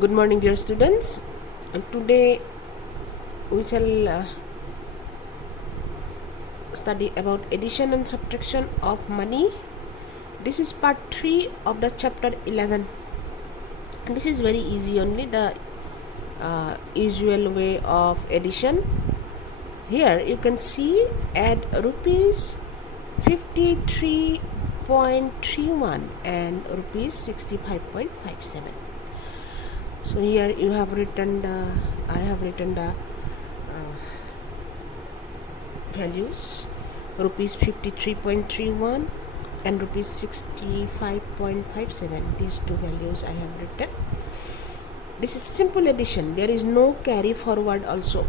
Good morning, dear students. Today we shall study about addition and subtraction of money. This is part 3 of the chapter 11. And this is very easy, only the usual way of addition. Here you can see add rupees 53.31 and rupees 65.57. So here you have written the I have written the values rupees 53.31 and rupees 65.57. These two values I have written. This is simple addition. There is no carry forward also.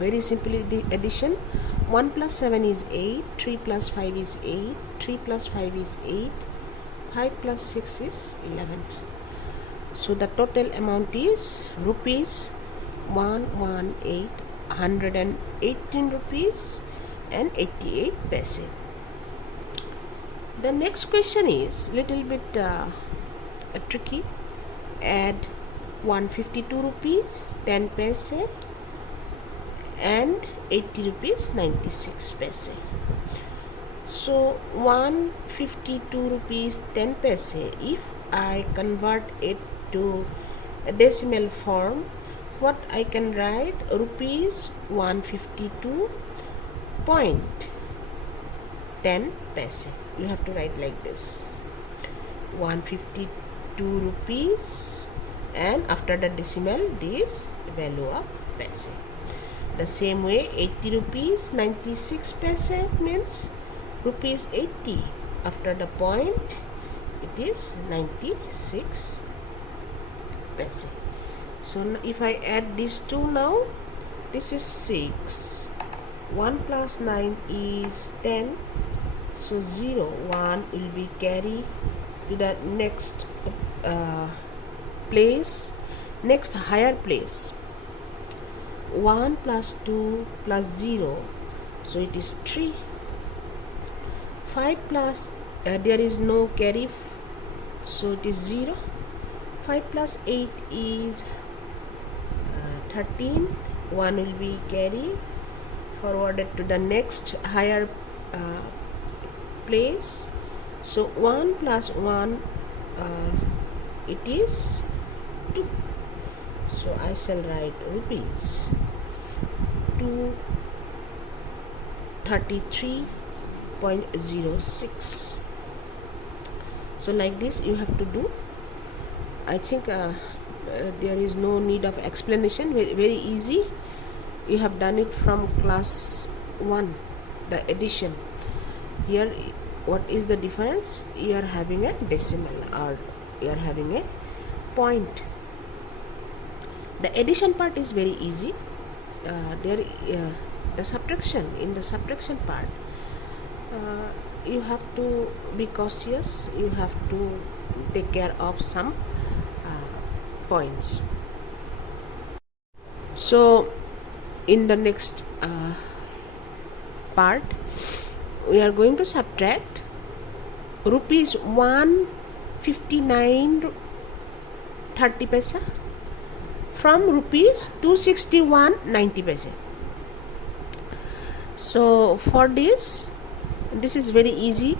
Very simple addition. 1 plus 7 is 8, 3 plus 5 is 8, 3 plus 5 is 8, 5 plus 6 is 11. So the total amount is rupees 118 rupees and 88 paise. The next question is little bit tricky. Add 152 rupees 10 paise and 80 rupees 96 paise. So 152 rupees 10 paise, if I convert it to a decimal form, what I can write? Rupees 152.10 paise. You have to write like this: 152 rupees and after the decimal this value of paise. The same way 80 rupees 96 paise means rupees 80, after the point it is 96 paise. So if I add these two now, this is 6, 1 plus 9 is 10, so 0, 1 will be carried to the next place, next higher place. 1 plus 2 plus 0, so it is 3. 5 plus there is no carry, so it is 0. 5 plus 8 is 13. 1 will be carried forwarded to the next higher place. So 1 plus 1 it is 2. So I shall write rupees 233.06. So like this you have to do. I think there is no need of explanation. Very easy. You have done it from class 1, the addition. Here what is the difference? You are having a decimal or you are having a point. The addition part is very easy. The subtraction, in the subtraction part you have to be cautious. You have to take care of some points. So in the next part we are going to subtract rupees 159.30 paise from rupees 261.90 paise. So for this is very easy.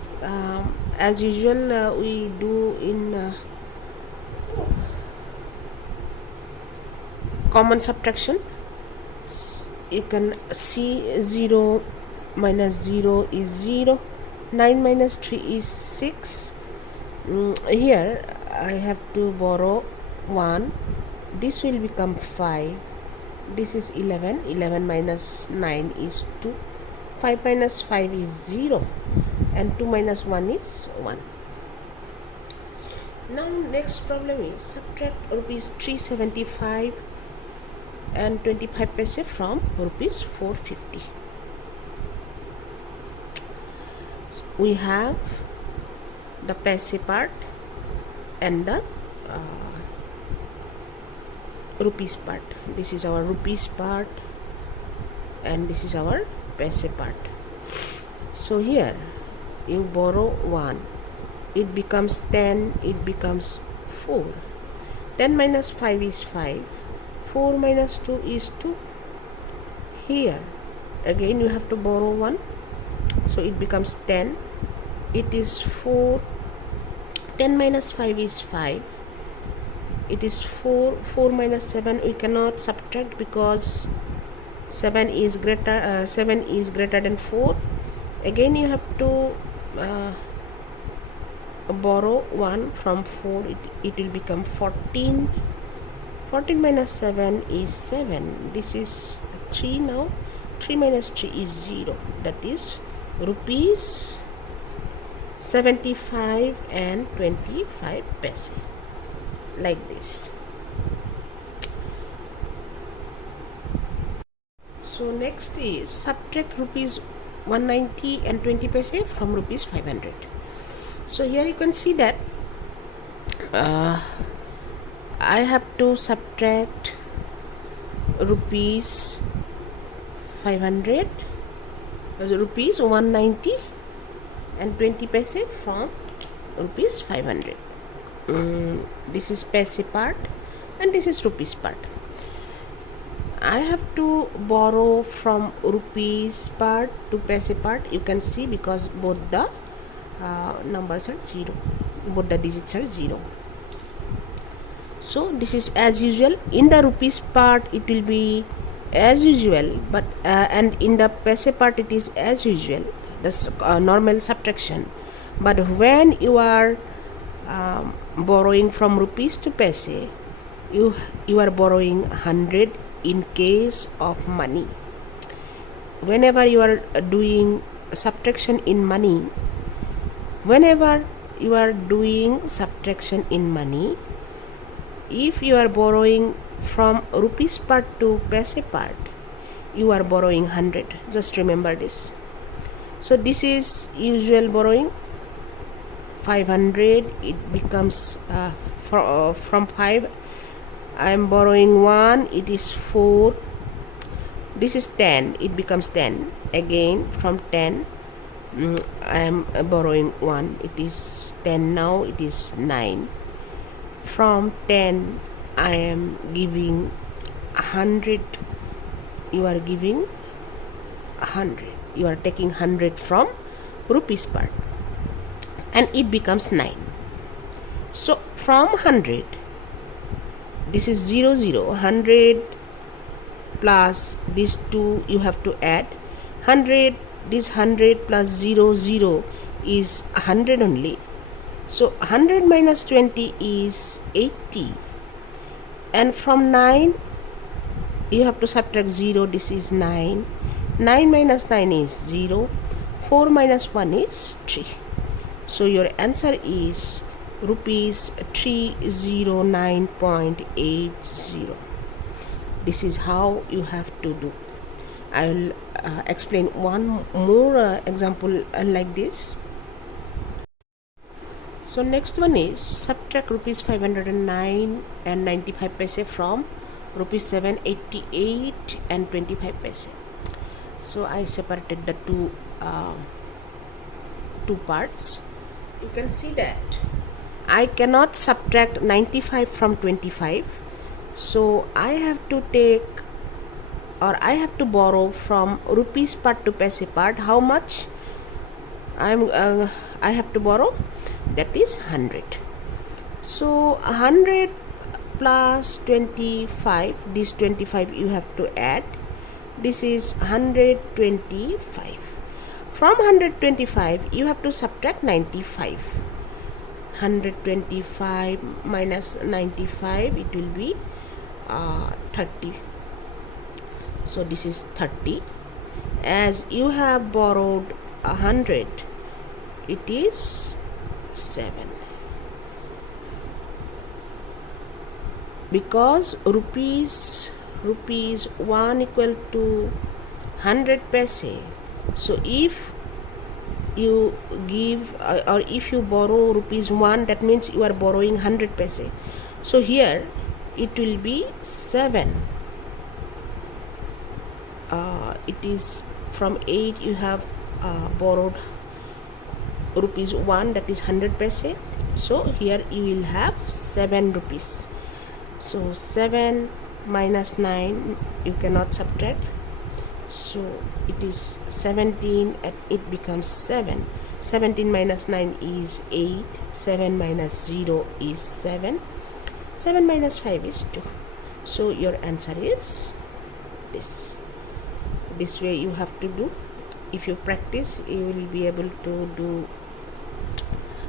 As usual we do in common subtraction. You can see 0 minus 0 is 0, 9 minus 3 is 6. Here I have to borrow 1. This will become 5. This is 11. 11 minus 9 is 2. 5 minus 5 is 0 and 2 minus 1 is 1. Now next problem is subtract rupees 375 and 25 paise from rupees 450. So we have the paise part and the rupees part. This is our rupees part and this is our paise part. So here you borrow 1, it becomes 10, it becomes 4. 10 minus 5 is 5. 4 minus 2 is 2. Here again you have to borrow 1, so it becomes 10. It is 4. 10 minus 5 is 5. It is 4. 4 minus 7 we cannot subtract because 7 is greater than 4. Again you have to borrow 1 from 4. It will become 14. 14 minus 7 is 7. This is 3 now. 3 minus 3 is 0. That is rupees 75 and 25 paise, like this. So next is subtract rupees 190 and 20 paise from rupees 500. So here you can see that I have to subtract rupees 500, rupees 190 and 20 paise from rupees 500. This is paise part and this is rupees part. I have to borrow from rupees part to paise part. You can see because both the numbers are 0, both the digits are 0. So this is as usual. In the rupees part it will be as usual, but and in the paise part it is as usual, the normal subtraction. But when you are borrowing from rupees to paise, you are borrowing 100 in case of money. Whenever you are doing subtraction in money, if you are borrowing from rupees part to paise part, you are borrowing 100. Just remember this. So this is usual borrowing. 500, it becomes from 5 I am borrowing 1, it is 4. This is 10, it becomes 10. Again from 10 I am borrowing 1, it is 10 now, it is 9. From 10 I am giving 100. You are giving 100. You are taking 100 from rupees part and it becomes 9. So from 100, this is 0 0, 100 plus these 2 you have to add 100. This 100 plus 0 0 is 100 only. So 100 minus 20 is 80. And from 9 you have to subtract 0. This is 9. 9 minus 9 is 0. 4 minus 1 is 3. So your answer is rupees 309.80. This is how you have to do. I will explain one more example like this. So next one is subtract rupees 509 and 95 paise from rupees 788 and 25 paise. So I separated the two parts. You can see that I cannot subtract 95 from 25. So I have to borrow from rupees part to paise part. How much I have to borrow? That is 100. So 100 plus 25, this 25 you have to add. This is 125. From 125 you have to subtract 95. 125 minus 95, it will be 30. So this is 30. As you have borrowed 100, it is 7. Because rupees 1 equal to 100 paise. So if you give or if you borrow rupees 1, that means you are borrowing 100 paise. So here it will be 7. It is from 8 you have borrowed rupees 1, that is 100 paise. So here you will have 7 rupees. So 7 minus 9 you cannot subtract, so it is 17 and it becomes 7. 17 minus 9 is 8. 7 minus 0 is 7. 7 minus 5 is 2. So your answer is this way you have to do. If you practice, you will be able to do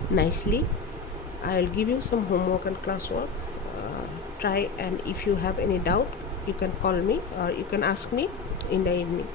nicely. I will give you some homework and classwork. Try, and if you have any doubt, you can call me or you can ask me in the evening.